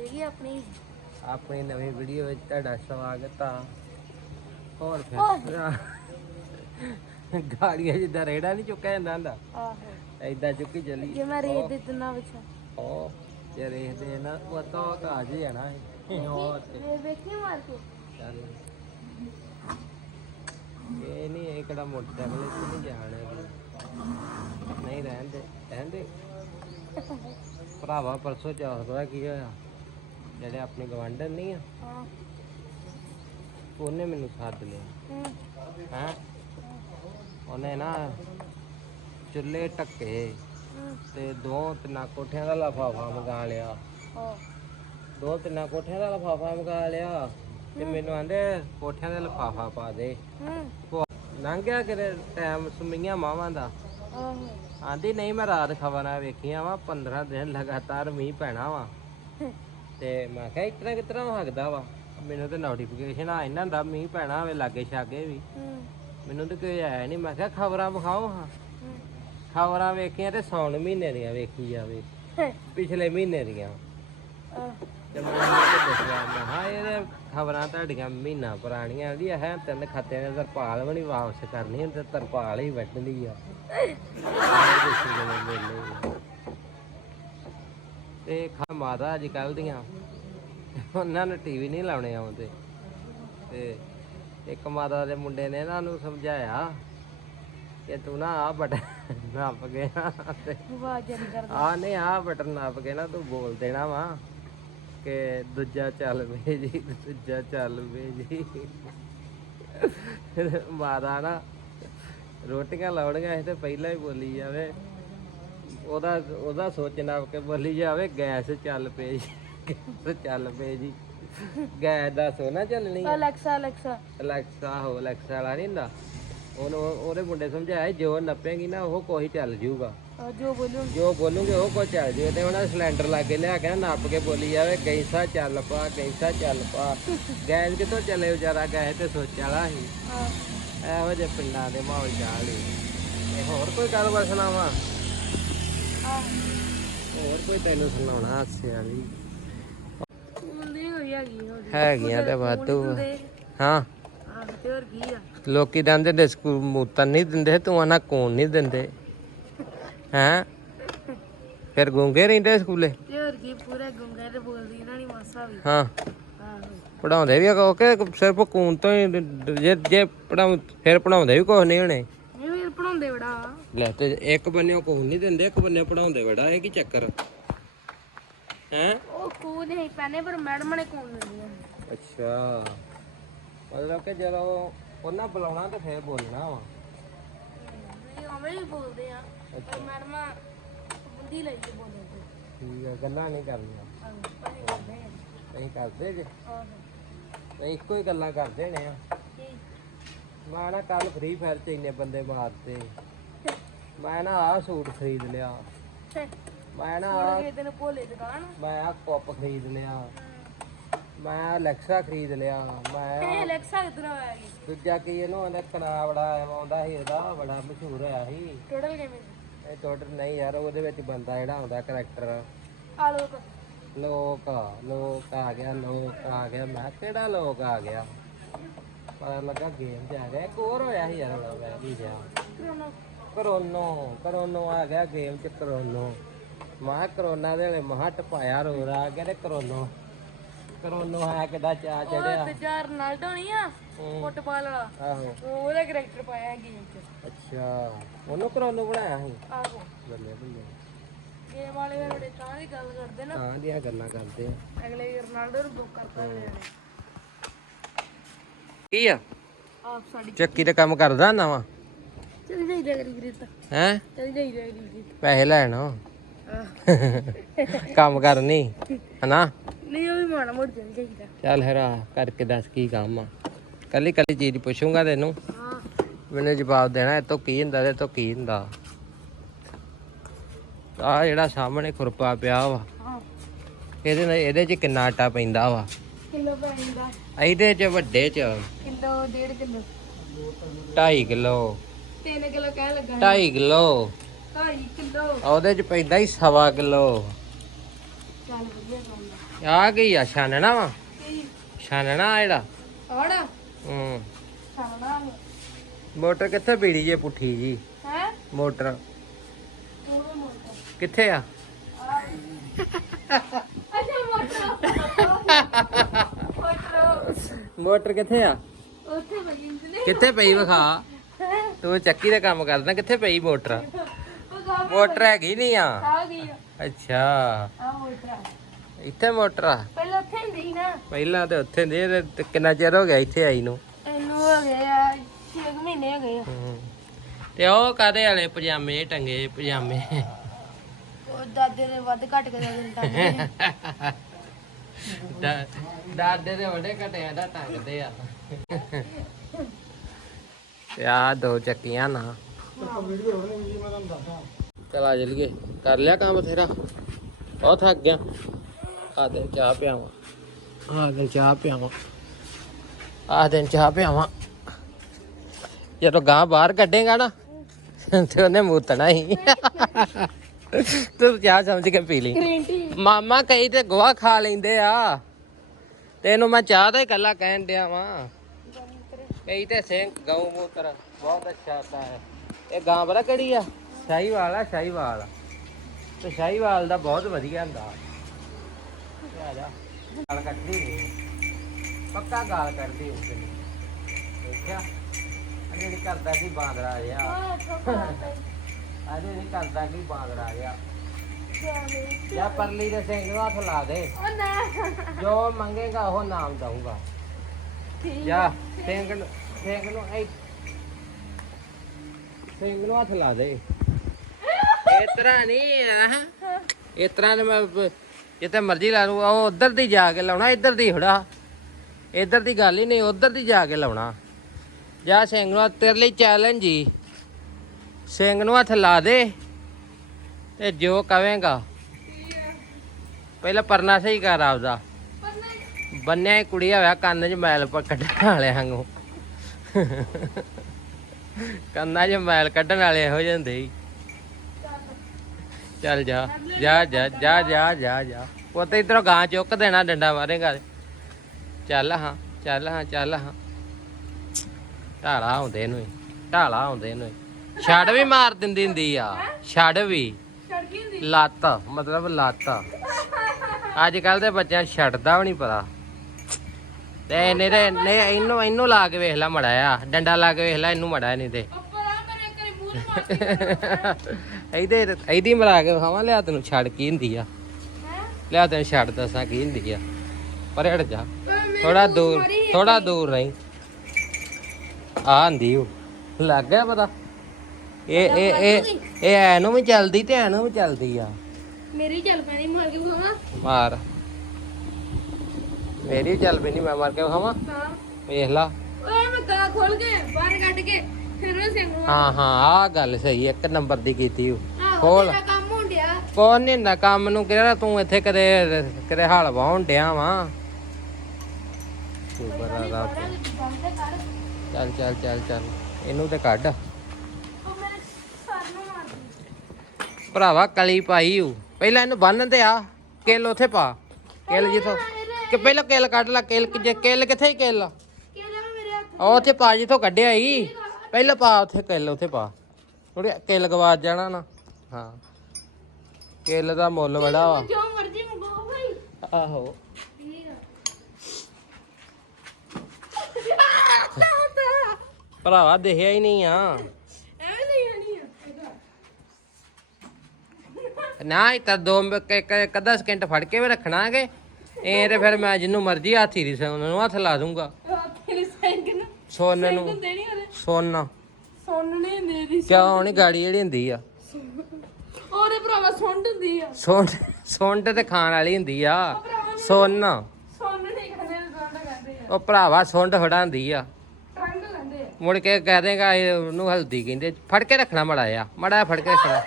ਆਪਣੀ? ਆਪਣੀ ਨਵੀਂ ਵੀਡੀਓ ਵਿੱਚ ਤੁਹਾਡਾ ਸਵਾਗਤ ਆ। ਹੋਰ ਫਿਰ? ਗਾੜੀਆਂ ਜਿੱਦਾਂ ਰੇੜਾ ਨਹੀਂ ਚੁੱਕਿਆ ਜਾਂਦਾ ਹੁੰਦਾ? ਆਹੋ। ਐਦਾਂ ਚੁੱਕੀ ਚੱਲੀ। ਜੇ ਮੈਂ ਰੇਤ ਦੇ ਦਿਨਾਂ ਵਿੱਚ। ਉਹ ਜੇ ਰੇਖਦੇ ਨਾ ਉਹ ਤਾਂ ਜੀ ਜਾਣਾ ਇਹ ਹੋਰ ਤੇ। ਵੇਖੀ ਮਾਰ ਕੇ। ਚੱਲ। ਇਹ ਨਹੀਂ ਇਹ ਕਿਹੜਾ ਮੋਟਰਸਾਈਕਲ ਇੱਥੇ ਨਹੀਂ ਜਾਣਾ ਨਹੀਂ ਰਹਿਣ ਦੇ ਰਹਿਣ ਦੇ। ਭਰਾਵਾ ਪਰਸੋਂ ਚੌਥ ਦਾ ਕੀ ਹੋਇਆ? ਜਿਹੜੇ ਆਪਣੇ ਗਵਾਂਢਣ ਨਹੀਂ ਆ। ਹਾਂ। ਉਹਨੇ ਮੈਨੂੰ ਸੱਦ ਲਿਆ। ਹੂੰ। ਉਹਨੇ ਨਾ ਚੁੱਲ੍ਹੇ ਟੱਕੇ ਤੇ ਦੋ ਤਿੰਨਾਂ ਕੋਠਿਆਂ ਦਾ ਲਫਾਫਾ ਮੰਗਾ ਲਿਆ। ਹਾਂ। ਦੋ ਤਿੰਨਾਂ ਕੋਠਿਆਂ ਦਾ ਲਫਾਫਾ ਮੰਗਾ ਲਿਆ ਤੇ ਮੈਨੂੰ ਆਂਦੇ ਕੋਠਿਆਂ ਦਾ ਲਫਾਫਾ ਪਾ ਦੇ। ਹੂੰ। ਭੁਆ- ਲੰਘ ਗਿਆ ਕਿਤੇ ਟਾਈਮ ਸੁਮੀਆਂ ਮਾਵਾਂ ਦਾ। ਆਂਦੀ ਨਹੀਂ ਮੈਂ ਰਾਤ ਖਬਰਾਂ ਵੇਖੀਆਂ ਵਾ 15 ਦਿਨ ਲਗਾਤਾਰ ਮੀਂਹ ਪੈਣਾ ਵਾ। ਤੇ ਮੈਂ ਕਿਹਾ ਇਤਨਾ ਕਿਤਨਾ ਹੱਗਦਾ ਵਾ? ਮੈਨੂੰ ਤੇ ਨੋਟੀਫਿਕੇਸ਼ਨ ਆ ਇਹਨਾਂ ਦਾ ਮੀਂਹ ਪੈਣਾ ਹੋਵੇ ਲਾਗੇ ਛਾਗੇ ਵੀ। ਮੈਨੂੰ ਤਾਂ ਕੋਈ ਆਇਆ ਨਹੀਂ ਮੈਂ ਕਿਹਾ ਖਬਰਾਂ ਵਿਖਾਓ ਹਾਂ। ਖਬਰਾਂ ਵੇਖੀਆਂ ਤੇ ਸੌਣ ਮਹੀਨੇ ਦੀਆਂ ਵੇਖੀ ਜਾਵੇ। ਪਿਛਲੇ ਮਹੀਨੇ ਦੀਆਂ। ਤੇ ਮੈਂ ਦੱਸਿਆ ਮੈਂ ਹਾਂ ਇਹਦੇ ਖਬਰਾਂ ਤੁਹਾਡੀਆਂ ਮਹੀਨਾ ਪੁਰਾਣੀਆਂ ਦੀ ਹੈ ਤਿੰਨ ਖਾਤਿਆਂ ਦੇ ਤਰਪਾਲ ਵੀ ਨਹੀਂ ਵਾਪਸ ਕਰਨੀ ਤੇ ਤਰਪਾਲ ਹੀ ਆ। ਦੱਸੀ ਜਦੋਂ ਮੇਲੇ ਤੇ ਖਾ ਮਾਤਾ ਅੱਜ ਕੱਲ ਦੀਆਂ। ਉਹਨਾਂ ਨੂੰ ਟੀਵੀ ਨਹੀਂ ਲਾਉਣੇ ਆਉਂਦੇ। ਤੇ ਇੱਕ ਮਾਤਾ ਦੇ ਮੁੰਡੇ ਨੇ ਇਹਨਾਂ ਨੂੰ ਸਮਝਾਇਆ ਕਿ ਤੂੰ ਨਾ ਆ ਬਟਨ ਨੱਪ ਗਿਆ ਤੇ ਕਰਦਾ ਆ ਨਹੀਂ ਆ ਬਟਨ ਨੱਪ ਕੇ ਨਾ ਤੂੰ ਬੋਲ ਦੇਣਾ ਵਾ ਕਿ ਦੂਜਾ ਚੱਲ ਵੇ ਜੀ ਦੂਜਾ ਚੱਲ ਵੇ ਜੀ। ਮਾਦਾ ਨਾ ਰੋਟੀਆਂ ਲਾਉਣੀਆਂ ਸੀ ਤੇ ਪਹਿਲਾਂ ਹੀ ਬੋਲੀ ਜਾਵੇ। ਉਹਦਾ ਉਹਦਾ ਸੋਚਣਾ ਕਿ ਬੋਲੀ ਜਾਵੇ ਗੈਸ ਚੱਲ ਜੀ ਗੈਸ ਚੱਲ ਪਏ ਜੀ। ਗੈਸ ਦਾ ਸੋਨਾ ਚੱਲਣੀ ਆ। Alexa Alexa. ਅਲੈਕਸਾ ਹੋ ਅਲੈਕਸਾ ਵਾਲਾ ਨਹੀਂ ਹੁੰਦਾ। ਉਹਨੂੰ ਉਹਦੇ ਮੁੰਡੇ ਸਮਝਾਇਆ ਜੋ ਨੱਪੇਗੀ ਨਾ ਉਹ ਕੋਈ ਚੱਲ ਆਹ ਜੋ ਬੋਲੂ ਜੋ ਬੋਲੂਗੇ ਉਹ ਕੋ ਚੱਲ ਜੂ। ਤੇ ਉਹਨਾਂ ਸਿਲੰਡਰ ਲਾਗੇ ਲਿਆ ਕੇ ਨਾ ਨੱਪ ਕੇ ਬੋਲੀ ਜਾਵੇ ਗੈਸਾ ਚੱਲ ਪਾ ਗੈਸਾ ਚੱਲ ਪਾ। ਗੈਸ ਕਿਤੋਂ ਚੱਲੇ ਵਿਚਾਰਾ ਗੈਸ ਤੇ ਸੋਚ ਵਾਲਾ ਸੀ। ਆਹ ਇਹੋ ਜਿਹੇ ਪਿੰਡਾਂ ਦੇ ਮਾਹੌਲ ਚਾਲ ਹੀ ਤੇ ਹੋਰ ਕੋਈ ਗੱਲਬਾਤ ਸੁਣਾਵਾ? ਹੋਰ ਕੋਈ ਤੈਨੂੰ ਸੁਣਾਉਣਾ ਹਾਸੇ ਵਾਲੀ? ਹੁੰਦੀ ਹੋਈ ਹੈਗੀ ਹੋਰ ਹੈਗੀਆਂ ਤੇ ਵਾਧੂ ਤੇ ਹਾਂ। ਆਹ ਤੇ ਹੋਰ ਕੀ ਆ? ਲੋਕੀ ਕਹਿੰਦੇ ਨੇ ਸਕੂਲ ਮੂਤਨ ਨਹੀਂ ਦਿੰਦੇ ਤੂੰ ਆਣਾ ਕੌਣ ਨਹੀਂ ਦਿੰਦੇ। ਹੈਂ? ਫਿਰ ਗੁੰਗੇ ਰਹਿੰਦੇ ਸਕੂਲੇ? ਤੇ ਹੋਰ ਕੀ ਪੂਰਾ ਗੁੰਗਾ ਤੇ ਬੋਲਦੀ ਨਾ ਨਹੀਂ ਮਾਸਾ ਵੀ। ਹਾਂ। ਆਹੋ। ਪੜਾਉਂਦੇ ਵੀ ਕਿ ਸਿਰਫ ਕੂਨ ਤੋਂ ਹੀ ਡ- ਜੇ ਜੇ ਪੜਾਉ ਫਿਰ ਪੜਾਉਂਦੇ ਵੀ ਕੁਝ ਨਹੀਂ ਹੋਣੇ। ਇਹ ਵੀ ਪੜਾਉਂਦੇ ਬੜਾ। ਲੈ ਤੇ ਇੱਕ ਬੰਨੇ ਕੂਨ ਨਹੀਂ ਦਿੰਦੇ ਇੱਕ ਬੰਨੇ ਪੜਾਉਂਦੇ ਬੜਾ ਇਹ ਕੀ ਚੱਕਰ? ਹੈ? ਉਹ ਕੋਲ ਨਹੀਂ ਪੈਨੇ ਪਰ ਮੈਡਮ ਨੇ ਕੋਲ ਨਹੀਂ ਅੱਛਾ। ਮਤਲਬ ਕਿ ਜਦੋਂ ਉਹਨਾਂ ਬੁਲਾਉਣਾ ਤੇ ਫਿਰ ਬੋਲਣਾ ਵਾ। ਨਹੀਂ ਉਵੇਂ ਹੀ ਬੋਲਦੇ ਆ ਪਰ ਮੈਡਮਾਂ ਬੁੰਦੀ ਲਈ ਤੇ ਬੋਲਦੇ ਠੀਕ ਹੈ ਗੱਲਾਂ ਨਹੀਂ ਕਰਨੀਆਂ। ਆ। ਨਹੀਂ ਕਰਦੇ ਜੇ। ਨਹੀਂ ਇੱਕੋ ਹੀ ਗੱਲਾਂ ਕਰਦੇ ਨੇ ਆ। ਕੀ ਮੈਂ ਨਾ ਕੱਲ ਫ੍ਰੀ ਫਾਇਰ ਚ ਇੰਨੇ ਬੰਦੇ ਮਾਰਤੇ। ਮੈਂ ਨਾ ਆਹ ਸੂਟ ਖਰੀਦ ਲਿਆ। ਮੈਂ ਨਾ ਆਹ ਇਹ ਦਿਨ ਭੋਲੇ ਦੁਕਾਨ? ਮੈਂ ਆ ਕੱਪ ਖਰੀਦ ਲਿਆ। ਮੈਂ ਅਲੈਕਸਾ ਖਰੀਦ ਲਿਆ। ਮੈਂ ਇਹ ਅਲੈਕਸਾ ਕਿਧਰੋਂ ਆ ਗਈ? ਦੂਜਾ ਕੀ ਇਹਨੂੰ ਆਂਦਾ ਕਨਾ ਬੜਾ ਆਉਂਦਾ ਸੀ ਇਹਦਾ ਬੜਾ ਮਸ਼ਹੂਰ ਹੋਇਆ ਸੀ। ਟੋਟਲ ਗੇਮਿੰਗ ਇਹ ਟੋਟਲ ਨਹੀਂ ਯਾਰ ਉਹਦੇ ਵਿੱਚ ਬੰਦਾ ਜਿਹੜਾ ਆਉਂਦਾ ਕਰੈਕਟਰ ਆ ਲੋਕ। ਲੋਕ ਲੋਕ ਆ ਗਿਆ ਲੋਕ ਆ ਗਿਆ। ਮੈਂ ਕਿਹਾ ਕਿਹੜਾ ਲੋਕ ਆ ਗਿਆ? ਪਤਾ ਲੱਗਾ ਗੇਮ ਚ ਆ ਗਿਆ। ਇੱਕ ਹੋਰ ਹੋਇਆ ਸੀ ਯਾਰ ਮੈਂ ਵੀ ਗਿਆ। ਕਰੋਨੋ ਕਰੋਨੋ ਆ ਗਿਆ ਗੇਮ ਚ ਕਰੋਨੋ। ਮਾ ਕਰੋਨਾ ਦੇ ਵੇਲੇ ਮਹਾ ਟਪਾਇਆ ਰੋ ਰਾ ਗਿਆ ਤੇ ਕਰੋਨੋ। ਕਰੋਨੋ ਆਇਆ ਕਿੱਡਾ ਚਾ ਚੜਿਆ? ਤੇ ਚਾਰ ਰੋਨਾਲਡੋ ਨਹੀਂ ਆ ਫੁੱਟਬਾਲ ਵਾਲਾ। ਆਹੋ। ਉਹ ਉਹਦਾ ਕਰੈਕਟਰ ਪਾਇਆ ਗੇਮ 'ਚ। ਅੱਛਾ ਉਹਨੂੰ ਕਰੋਨੋ ਬਣਾਇਆ ਸੀ? ਆਹੋ। ਬੱਲੇ ਬੱਲੇ। ਗੇਮ ਵਾਲੇ ਬੜੇ ਤਾਂ ਦੀ ਗੱਲ ਕਰਦੇ ਨਾ। ਤਾਂ ਦੀਆਂ ਗੱਲਾਂ ਕਰਦੇ ਆ। ਅਗਲੇ ਰੋਨਾਲਡੋ ਨੂੰ ਬੁੱਕ ਕਰਤਾ ਨੇ ਕੀ ਆ? ਆਪ ਸਾਡੀ ਚੱਕੀ ਤੇ ਕੰਮ ਕਰਦਾ ਨਾ ਵਾ? ਚਲ ਜਾਈਦਾ ਕਰੀ ਕਰੀ ਤਾਂ। ਹੈ? ਚਲ ਜਾਈਦਾ ਕਰੀ ਕਰੀ ਪੈਸੇ ਲੈਣ ਕੰਮ ਕਰਨੀ ਹਨਾ? ਨਹੀਂ ਉਹ ਵੀ ਮਾੜਾ ਮੋੜ ਚਲ ਜਾਈਦਾ। ਚੱਲ ਹਰਾ ਕਰਕੇ ਦੱਸ ਕੀ ਕੰਮ ਆ। ਕੱਲੀ ਕੱਲੀ ਚੀਜ਼ ਪੁੱਛੂੰਗਾ ਤੈਨੂੰ। ਹਾਂ। ਮੈਨੂੰ ਜਵਾਬ ਦੇਣਾ ਇਹ ਤੋਂ ਕੀ ਹੁੰਦਾ ਤੇ ਤੋਂ ਕੀ ਹੁੰਦਾ। ਆ ਜਿਹੜਾ ਸਾਹਮਣੇ ਖੁਰਪਾ ਪਿਆ ਵਾ ਇਹਦੇ ਨਾਲ ਇਹਦੇ ਚ ਕਿੰਨਾ ਆਟਾ ਪੈਂਦਾ ਵਾ? ਕਿਲੋ ਪੈਂਦਾ। ਇਹਦੇ ਚ ਵੱਡੇ ਚ ਕਿਲੋ ਡੇਢ ਕਿਲੋ। 2.5 ਕਿਲੋ। 3 ਕਿਲੋ ਕਹਿ ਲੱਗਾ 2.5 ਕਿਲੋ। 2.5 ਕਿਲੋ। ਉਹਦੇ ਚ ਪੈਂਦਾ ਹੀ ਸਵਾ ਕਿਲੋ। ਚੱਲ ਵਧੀਆ ਕੰਮ ਆ। ਗਈ ਆ ਛਾਨਣਾ ਵਾ? ਕੀ? ਛਾਨਣਾ ਆ ਜਿਹੜਾ? ਆੜਾ ਹੂੰ। ਖਾਣਾ ਮੋਟਰ ਕਿੱਥੇ ਪੀੜੀ ਜੇ ਪੁੱਠੀ ਜੀ? ਹੈ? ਮੋਟਰ। ਕਿੱਥੇ ਆ? ਮੋਟਰ। ਕਿੱਥੇ ਆ? ਉੱਥੇ ਪਈ ਕਿੱਥੇ ਪਈ ਵਿਖਾ? ਤੂੰ ਚੱਕੀ ਦਾ ਕੰਮ ਕਰਦਾ ਕਿੱਥੇ ਪਈ ਮੋਟਰ? ਮੋਟਰ ਹੈਗੀ ਨਹੀਂ ਆ? ਆ ਗਈ ਅੱਛਾ। ਆ ਮੋਟਾ ਇੱਥੇ ਮੋਟਰ ਆ? ਪਹਿਲਾਂ ਉੱਥੇ ਹੁੰਦੀ ਸੀ ਨਾ। ਪਹਿਲਾਂ ਤੇ ਉੱਥੇ ਦੇ ਤੇ ਕਿੰਨਾ ਚਿਰ ਹੋ ਗਿਆ ਇੱਥੇ ਆਈ ਨੂੰ? ਇਹਨੂੰ ਹੋ ਗਏ ਆ 6 ਮਹੀਨੇ ਹੋ ਗਏ ਆ। ਹੂੰ। ਤੇ ਉਹ ਕਾਦੇ ਵਾਲੇ ਪਜਾਮੇ ਟੰਗੇ ਪਜਾਮੇ? ਉਹ ਦਾਦੇ ਦੇ ਵੱਧ ਘੱਟ ਕੇ ਦੇ ਦਿੰਦਾ ਦਾ- ਦਾਦੇ ਦੇ ਵੱਡੇ ਘਟਿਆਂ ਦਾ ਟੰਗਦੇ ਆ। ਆ ਦੋ ਚੱਕੀਆਂ ਨਾ। ਚਲਾ ਜਲਗੇ ਕਰ ਲਿਆ ਕੰਮ ਤੇਰਾ ਬਹੁਤ ਥੱਕ ਗਿਆ। ਆ ਦੇ ਚਾਹ ਪਿਆਵਾਂ। ਆ ਦੇ ਚਾਹ ਪਿਆਵਾਂ। ਆ ਦੇ ਚਾਹ ਪਿਆਵਾਂ। ਜਦੋਂ ਗਾਂ ਬਾਹਰ ਕੱਢੇਗਾ ਨਾ ਤੇ ਉਹਨੇ ਮੂਤਣਾ ਹੀ। ਤੂੰ ਚਾਹ ਸਮਝ ਕੇ ਪੀ ਲਈ। ਮਾਮਾ ਕਈ ਤੇ ਗੋਹਾ ਖਾ ਲੈਂਦੇ ਆ। ਤੈਨੂੰ ਮੈਂ ਚਾਹ ਦਾ ਹੀ ਕੱਲਾ ਕਹਿਣ ਡਿਆ ਵਾਂ। ਕਈ ਤੇ ਸਿੰਘ ਗਊ ਮੂਤਰ ਬਹੁਤ ਅੱਛਾ ਆਤਾ ਹੈ। ਇਹ ਗਾਂ ਬੜਾ ਕਿਹੜੀ ਆ? ਸ਼ਾਹੀਵਾਲ ਆ ਸ਼ਾਹੀਵਾਲ। ਤੇ ਸ਼ਾਹੀਵਾਲ ਦਾ ਬਹੁਤ ਵਧੀਆ ਹੁੰਦਾ ਆ ਜਾ। ਗਾਲ ਕੱਢਦੀ ਨਹੀਂ ਪੱਕਾ ਗਾਲ ਕੱਢਦੀ ਉਸ ਦਿਨ ਦੇਖਿਆ? ਆ ਜਿਹੜੀ ਕਰਦਾ ਕੀ ਬਾਂਦਰਾ ਜਿਹਾ। ਆ ਜਿਹੜੀ ਕਰਦਾ ਕੀ ਬਾਂਦਰਾ ਜਿਹਾ। ਜਾਂ ਪਰਲੀ ਦੇ ਸਿੰਘ ਨੂੰ ਹੱਥ ਲਾ ਦੇ। ਉਹ ਨਾ। ਜੋ ਮੰਗੇਗਾ ਉਹ ਨਾਮ ਦਊਗਾ। ਠੀਕ ਜਾ ਸਿੰਘ ਨੂੰ ਸਿੰਘ ਨੂੰ ਐ ਸਿੰਘ ਨੂੰ ਇਸ ਨਹੀਂ ਆ। ਇਸ ਨੇ ਮੈਂ ਬ- ਜਿੱਥੇ ਮਰਜ਼ੀ ਲਾ ਲੂ ਉਹ ਉਧਰ ਦੀ ਜਾ ਕੇ ਲਾਉਣਾ, ਇੱਧਰ ਦੀ ਥੋੜਾ ਇੱਧਰ ਦੀ ਗੱਲ ਹੀ ਨਹੀਂ, ਉਧਰ ਦੀ ਜਾ ਕੇ ਲਾਉਣਾ। ਜਾ ਸਿੰਘ ਨੂੰ ਤੇਰੇ ਲਈ ਚੈਲੰਜ ਹੀ। ਸਿੰਘ ਨੂੰ ਹੱਥ ਲਾ ਦੇ ਤੇ ਜੋ ਕਵੇਂਗਾ। ਪਹਿਲਾਂ ਪਰਨਾ ਸਹੀ ਕਰ ਆਪਦਾ। ਬੰਨਿਆ ਹੀ ਕੁੜੀ ਹੋਇਆ ਕੰਨ 'ਚ ਮੈਲ ਕੱਢਣ ਵਾਲੇ ਵਾਂਗੂ। ਕੰਨਾਂ 'ਚ ਮੈਲ ਕੱਢਣ ਵਾਲੇ ਇਹੋ ਜਿਹੇ ਹੁੰਦੇ ਹੀ ਚੱਲ ਜਾ ਜਾ ਜਾ ਜਾ ਜਾ ਜਾ ਜਾ। ਪੁੱਤ ਇਧਰੋਂ ਗਾਂ ਚੁੱਕ ਦੇਣਾ ਡੰਡਾ ਮਾਰੇਗਾ ਚੱਲ ਹਾਂ ਚੱਲ ਹਾਂ ਚੱਲ ਹਾਂ। ਢਾਲਾ ਆਉਂਦੇ ਨੂੰ ਢਾਲਾ ਆਉਂਦੇ ਨੂੰ ਛੱਡ ਵੀ ਮਾਰ ਦਿੰਦੀ ਹੁੰਦੀ ਆ ਛੱਡ ਵੀ। ਲੱਤ ਮਤਲਬ ਲੱਤ। ਅੱਜ ਕੱਲ ਦੇ ਬੱਚਿਆਂ ਛੱਡਦਾ ਵੀ ਨਹੀਂ ਪਤਾ। ਤੇ ਇਹਨੇ ਤੇ ਨੇ ਇਹਨੂੰ ਇਹਨੂੰ ਲਾ ਕੇ ਵੇਖ ਲੈ ਮੜਾ ਆ ਡੰਡਾ ਲਾ ਕੇ ਵੇਖ ਲੈ ਇਹਨੂੰ ਮੜਾ ਨਹੀਂ ਤੇ। ਇਹਦੇ ਇਹਦੀ ਮਰਾ ਕੇ ਵਿਖਾਵਾਂ ਲਿਆ ਤੈਨੂੰ ਛੱਡ ਕੀ ਹੁੰਦੀ ਆ। ਲਿਆ ਤੈਨੂੰ ਛੱਡ ਦੱਸਾਂ ਕੀ ਹੁੰਦੀ ਆ। ਪਰ ਹਟ ਜਾ। ਥੋੜਾ ਦੂਰ ਥੋੜਾ ਦੂਰ ਰਹੀ। ਆ ਹੁੰਦੀ ਉਹ। ਲੱਗ ਗਿਆ ਪਤਾ। ਇਹ ਇਹ ਇਹ ਇਹ ਐਨੂੰ ਵੀ ਚੱਲਦੀ ਤੇ ਐਨੂੰ ਵੀ ਚੱਲਦੀ ਆ। ਮੇਰੀ ਚੱਲ ਪੈਣੀ ਮਾਰ ਕੇ ਬੁਲਾਵਾ ਮਾਰ। ਮੇਰੀ ਚੱਲ ਵੀ ਨਹੀਂ ਮੈਂ ਮਾਰ ਕੇ ਵਿਖਾਵਾਂ। ਹਾਂ। ਵੇਖ ਲਾ। ਓਏ ਮੈਂ ਗਾ ਖੋਲ ਕੇ ਬਾਹਰ ਕੱਢ ਕੇ ਫਿਰ ਉਹ ਸਿੰਘ ਨੂੰ ਹਾਂ ਹਾਂ ਆ ਗੱਲ ਸਹੀ ਇੱਕ ਨੰਬਰ ਦੀ ਕੀਤੀ ਉਹ। ਖੋਲ। ਕੰਮ ਹੁੰਦਿਆ ਕੋਣ ਨਹੀਂ ਨਾ ਕੰਮ ਨੂੰ ਕਿਹੜਾ ਤੂੰ ਇੱਥੇ ਕਦੇ ਕਦੇ ਹਾਲ ਵਾਉਣ ਡਿਆ ਵਾਂ। ਸ਼ੁਕਰ ਆ ਰੱਬ ਦਾ। ਚੱਲ ਚੱਲ ਚੱਲ ਚੱਲ ਇਹਨੂੰ ਤੇ ਕੱਢ। ਨੂੰ ਦੇ ਭਰਾਵਾ ਕਲੀ ਪਾਈ ਹੂ ਪਹਿਲਾਂ ਇਹਨੂੰ ਬੰਨ ਤੇ ਆ। ਕਿੱਲ ਉਥੇ ਪਾ। ਕਿੱਲ ਜਿੱਥੋਂ ਕਿ ਪਹਿਲਾਂ ਕਿੱਲ ਕੱਢ ਲੈ ਕਿੱਲ ਕਿ ਕਿੱਲ ਕਿੱਥੇ ਹੀ ਕਿੱਲ ਹੱਥ ਉਹ ਉੱਥੇ ਪਾ ਜਿੱਥੋਂ ਕੱਢਿਆ ਈ। ਪਹਿਲਾਂ ਪਾ ਉੱਥੇ ਕਿੱਲ ਉੱਥੇ ਪਾ। ਥੋੜੀ ਕਿੱਲ ਗਵਾਚ ਜਾਣਾ ਨਾ। ਹਾਂ। ਕਿੱਲ ਦਾ ਮੁੱਲ ਬੜਾ ਵਾ। ਜੋ ਮਰਜ਼ੀ ਮੰਗੋ ਭਾਈ। ਆਹੋ। ਆ ਭਰਾਵਾ ਦਿਖਿਆ ਹੀ ਨਹੀਂ ਆ। ਐਵੇਂ ਨਹੀਂ ਆਣੀ ਆ। ਨਾ ਇਹ ਤਾਂ ਦੋ ਮ- ਕ- ਕ- ਇੱਕ ਅੱਧਾ ਸਕਿੰਟ ਫੜ ਕੇ ਵੀ ਰੱਖਣਾਗੇ ਇਹ ਤੇ ਫਿਰ ਮੈਂ ਜਿੰਨੂੰ ਮਰਜ਼ੀ ਹਾਥੀ ਦੀ ਉਹਨਾਂ ਨੂੰ ਹੱਥ ਲਾ ਦੂੰਗਾ। ਤੇਰੇ ਸਿੰਘ ਨੂੰ। ਸੋਨ ਨੂੰ। ਹੁੰਦੇ ਨਹੀਂ ਉਹਦੇ? ਸੋਨ। ਸੁਣ ਨਹੀਂ ਹੁੰਦੇ ਦੀ ਕਿਉਂ ਨਹੀਂ ਗਾੜੀ ਜਿਹੜੀ ਹੁੰਦੀ ਆ? ਉਹਦੇ ਭਰਾਵਾ ਸੁੰਡ ਹੁੰਦੀ ਆ। ਸੋਨ ਸੋਨ ਤੇ ਖਾਣ ਵਾਲੀ ਹੁੰਦੀ ਆ। ਸੋਨ। ਸੁਣ ਨਹੀਂ ਕਹਿੰਦੇ ਸੁੰਡ ਕਹਿੰਦੇ ਆ। ਉਹ ਭਰਾਵਾ ਸੁੰਡ ਫੜਾ ਹੁੰਦੀ ਆ ਆ। ਮੁੜ ਕੇ ਕਹਿ ਦੇਗਾ ਉਹਨੂੰ ਹਲਦੀ ਕਹਿੰਦੇ ਫੜ ਕੇ ਰੱਖਣਾ ਮੜਾ ਆ ਮੜਾ ਫੜ ਕੇ ਰੱਖਣਾ।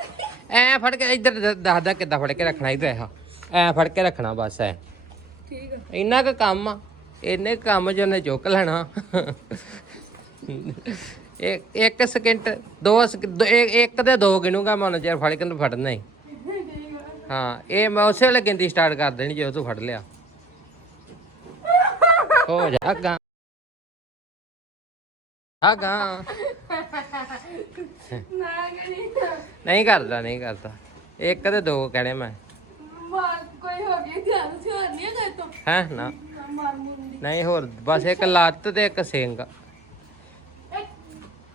ਐ ਫੜ ਕੇ ਇੱਧਰ ਦ- ਦੱਸਦਾ ਕਿੱਦਾਂ ਫੜ ਕੇ ਰੱਖਣਾ ਇੱਧਰ ਆ ਐ ਫੜ ਕੇ ਰੱਖਣਾ ਬਸ ਐ। ਠੀਕ ਆ ਇੰਨਾ ਕੁ ਕੰਮ ਆ ਇੰਨੇ ਕੁ ਕੰਮ ਉਹਨੇ ਚੁੱਕ ਲੈਣਾ। ਇੱਕ ਇੱਕ ਸਕਿੰਟ ਦੋ ਸਕ- ਦੋ- ਇੱਕ ਇੱਕ ਦੇ ਦੋ ਗਿਣੂਗਾ ਮੈਂ ਉਹਨਾਂ ਚਿਰ ਫੜ ਕੇ ਨੂੰ ਫੜਨਾ ਹੀ। ਹਾਂ ਇਹ ਮੈਂ ਉਸੇ ਵੇਲੇ ਗਿਣਤੀ ਸਟਾਰਟ ਕਰ ਦੇਣੀ ਜਦੋਂ ਤੂੰ ਫੜ ਲਿਆ। ਹੋ ਜਾ ਗਾ। ਆਗਾ ਨਾ ਕਰੀ ਨਹੀਂ ਕਰਦਾ ਨਹੀਂ ਕਰਦਾ। ਇੱਕ ਤੇ ਦੋ ਕਹਿਣੇ ਮੈਂ। ਕੋਈ ਹੋ ਗਈ ਧਿਆਨ ਧਿਆਨ ਨਹੀਂ ਗਏ ਤੋਂ ਹੈ ਨਾ। ਮਾਰ ਨਹੀਂ ਹੋਰ ਬਸ ਇੱਕ ਲੱਤ ਤੇ ਇੱਕ ਸਿੰਗ। ਇੱਕ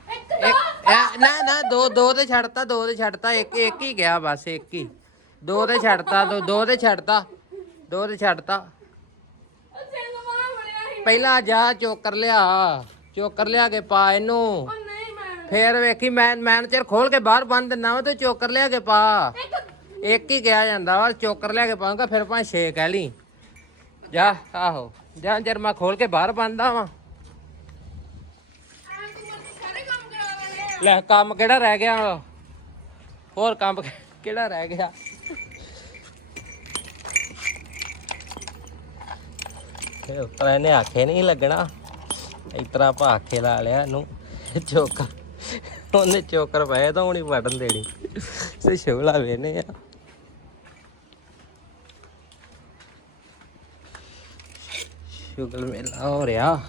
ਇੱਕ ਇੱਕ ਇਹ- ਨਾ ਨਾ ਦੋ ਦੋ ਤੇ ਛੱਡਤਾ ਦੋ ਤੇ ਛੱਡਤਾ ਇੱਕ ਇੱਕ ਹੀ ਗਿਆ ਬਸ ਇੱਕ ਹੀ। ਦੋ ਤੇ ਛੱਡਤਾ ਦੋ ਦੋ ਤੇ ਛੱਡਤਾ ਦੋ ਤੇ ਛੱਡਤਾ। ਅੱਛੇ ਮਾਰ ਬੜਿਆ ਸੀ। ਪਹਿਲਾਂ ਜਾ ਚੋਕਰ ਲਿਆ ਚੋਕਰ ਲਿਆ ਕੇ ਪਾ ਇਹਨੂੰ। ਉਹ ਨਹੀਂ ਮੈਂ ਫੇਰ ਵੇਖੀ ਮੈਂ ਮੈਨੇਜਰ ਖੋਲ ਕੇ ਬਾਹਰ ਬੰਨ ਦਿੰਦਾ ਵਾ ਤੇ ਚੋਕਰ ਲਿਆ ਕੇ ਪਾ। ਇੱਕ ਇੱਕ ਹੀ ਕਿਹਾ ਜਾਂਦਾ ਵਾ, ਚੋਕਰ ਲੈ ਕੇ ਪਾਉਂਗਾ, ਫਿਰ ਭਾਵੇਂ ਛੇ ਕਹਿ ਲਈ। ਜਾ, ਆਹੋ। ਜਾਂ ਜਰ ਮੈਂ ਖੋਲ ਕੇ ਬਾਹਰ ਬੰਨਦਾ ਵਾਂ। ਕੰਮ ਲੈ, ਕੰਮ ਕਿਹੜਾ ਰਹਿ ਗਿਆ? ਹੁਣ? ਹੋਰ ਕੰਮ ਕਿਹੜਾ ਰਹਿ ਗਿਆ? ਇਹ ਉੱਤਰਾ ਇਹਨੇ ਆਖੇ ਨਹੀਂ ਲੱਗਣਾ। ਇਤਰਾ ਭਾਖੇ ਲਾ ਲਿਆ ਇਹਨੂੰ। ਚੋਕਰ। ਉਹਨੇ ਚੋਕਰ ਪਏ ਤਾਂ ਹੁਣੀ ਵੜਨ ਦੇਣੀ। ਤੇ ਸ਼ੋਲਾ ਵੇਨੇ ਆ। ਸ਼ੁਗਲ ਮੇਲਾ ਹੋ ਰਿਹਾ।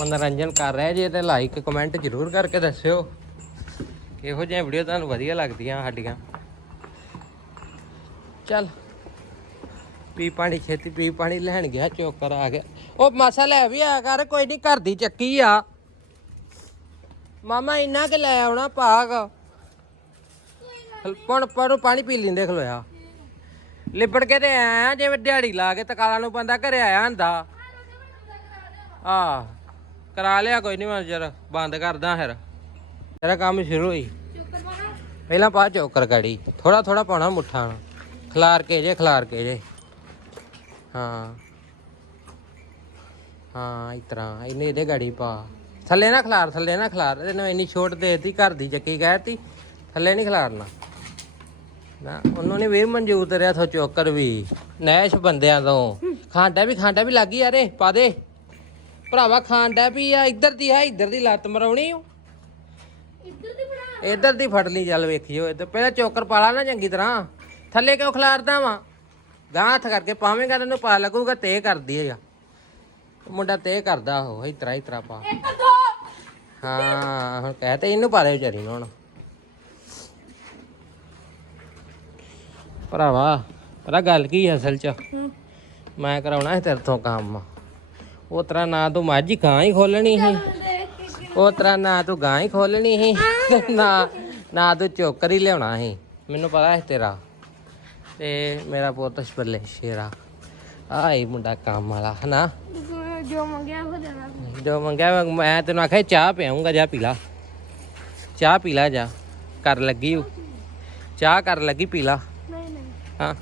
ਮਨੋਰੰਜਨ ਕਰ ਰਿਹਾ ਜੇ ਤੇ ਲਾਈਕ ਕਮੈਂਟ ਜ਼ਰੂਰ ਕਰਕੇ ਦੱਸਿਓ। ਕਿਹੋ ਜਿਹੀਆਂ ਵੀਡੀਓ ਤੁਹਾਨੂੰ ਵਧੀਆ ਲੱਗਦੀਆਂ ਸਾਡੀਆਂ? ਚੱਲ। ਪੀ ਪਾਣੀ, ਛੇਤੀ ਪੀ ਪਾਣੀ ਲੈਣ ਗਿਆ, ਚੋਕਰ ਆ ਗਿਆ। ਉਹ ਮਾਸਾ ਲੈ ਵੀ ਆਇਆ ਕਰ, ਕੋਈ ਨਹੀਂ ਘਰ ਦੀ ਚੱਕੀ ਆ। ਮਾਮਾ ਇੰਨਾ ਕਿ ਲੈ ਆਉਣਾ ਭਾਗ। ਪਣ ਪਰੂ ਪਾਣੀ ਪੀ ਲੈਂਦੇ ਖਲੋਇਆ। ਲਿਬੜ ਕੇ ਤੇ ਆਇਆ, ਜਿਵੇਂ ਦਿਹਾੜੀ ਲਾ ਕੇ ਤਕਾਲਾ ਨੂੰ ਬੰਦਾ ਘਰੇ ਆਇਆ ਹੁੰਦਾ। ਆ, ਕਰਾ ਲਿਆ ਕੋਈ ਨਹੀਂ ਮੈਂ ਜਰਾ, ਬੰਦ ਕਰਦਾ ਫਿਰ। ਤੇਰਾ ਕੰਮ ਸ਼ੁਰੂ ਹੋਈ। ਪਹਿਲਾਂ ਪਾ ਚੋਕਰ ਗਾੜੀ ਥੋੜਾ ਥੋੜਾ ਪਾਉਣਾ ਮੁੱਠਾ ਨਾਲ। ਖਲਾਰ ਕੇ ਜੇ, ਖਲਾਰ ਕੇ ਜੇ। ਹਾਂ। ਹਾਂ, ਇਸ ਤਰ੍ਹਾਂ, ਇਹਨੇ ਇਹਦੇ ਗਾੜੀ ਪਾ। ਥੱਲੇ ਨਾ ਖਲਾਰ, ਥੱਲੇ ਨਾ ਖਲਾਰ ਇਹਨੂੰ ਇੰਨੀ ਛੋਟ ਦੇਤੀ, ਘਰ ਦੀ ਚੱਕੀ ਕਹਿਤੀ, ਥੱਲੇ ਨਹੀਂ ਖਲਾਰਨਾ। ਨਾ, ਉਹਨੂੰ ਨਹੀਂ ਵੀ ਮਨਜ਼ੂਰ ਤੇ ਰਿਹਾ ਚੋਕਰ ਵੀ, ਨੈਸ਼ ਬੰਦਿਆਂ ਤੋਂ। ਖਾਂਡਾ ਵੀ ਖਾਂਡਾ ਵੀ ਲੱਗੀ ਯਾਰੇ ਪਾ ਦੇ। ਭਰਾਵਾ ਖਾਂਡਾ ਵੀ ਆ ਇੱਧਰ ਦੀ ਆ ਇੱਧਰ ਦੀ ਲੱਤ ਮਰਾਉਣੀ ਓ। ਇੱਧਰ ਦੀ ਬਣਾ। ਇੱਧਰ ਦੀ ਫੜ ਲਈ ਚੱਲ ਵੇਖੀਓ ਇੱਧਰ ਪਹਿਲਾਂ ਚੋਕਰ ਪਾ ਲਾ ਨਾ ਚੰਗੀ ਤਰ੍ਹਾਂ। ਥੱਲੇ ਕਿਉਂ ਖਿਲਾਰਦਾ ਵਾ? ਗਾਂ ਹੱਥ ਕਰਕੇ ਪਾਵੇਂਗਾ ਤੈਨੂੰ ਪਾ ਲੱਗੂਗਾ ਤੇ ਕਰਦੀ ਆ ਉਹ ਮੁੰਡਾ ਤੇ ਕਰਦਾ ਉਹ ਇਸ ਤਰ੍ਹਾਂ ਇਸ ਤਰ੍ਹਾਂ ਪਾ। ਇੱਕ ਦੋ। ਹਾਂ ਹੁਣ ਕਹਿ ਤੇ ਇਹਨੂੰ ਪਾ ਦੇ ਵਿਚਾਰੀ ਨੂੰ ਹੁਣ। ਭਰਾਵਾ ਪਤਾ ਗੱਲ ਕੀ ਆ ਅਸਲ ਚ? ਮੈਂ ਕਰਾਉਣਾ ਹੈ ਤੇਰੇ ਤੋਂ ਕੰਮ। ਉਹ ਤਰ੍ਹਾਂ ਨਾ ਤੂੰ ਮੱਝ ਗਾਂ ਹੀ ਖੋਲਣੀ ਸੀ। ਉਹ ਤਰ੍ਹਾਂ ਨਾ ਤੂੰ ਗਾਂ ਹੀ ਖੋਲਣੀ ਸੀ। ਨਾ ਨਾ ਤੂੰ ਚੋਕਰ ਹੀ ਲਿਆਉਣਾ ਸੀ। ਮੈਨੂੰ ਪਤਾ ਹੈ ਤੇਰਾ। ਤੇ ਮੇਰਾ ਪੁੱਤ ਛਪਲੇ ਸ਼ੇਰਾ। ਆਈ ਮੁੰਡਾ ਕੰਮ ਵਾਲਾ ਹਨਾ? ਤੂੰ ਜੋ ਮੰਗਿਆ ਉਹ ਦੇਣਾ। ਜੋ ਮੰਗਿਆ ਮੈਂ- ਤੈਨੂੰ ਆਖਿਆ ਚਾਹ ਪਿਆਉਂਗਾ ਜਾ ਪੀ ਲਾ। ਚਾਹ ਪੀ ਲਾ ਜਾ। ਕਰ ਲੱਗੀ। ਚਾਹ ਕਰ ਲੱਗੀ ਪੀ ਲਾ। ਨਹੀਂ ਨਹੀਂ। ਹਾਂ।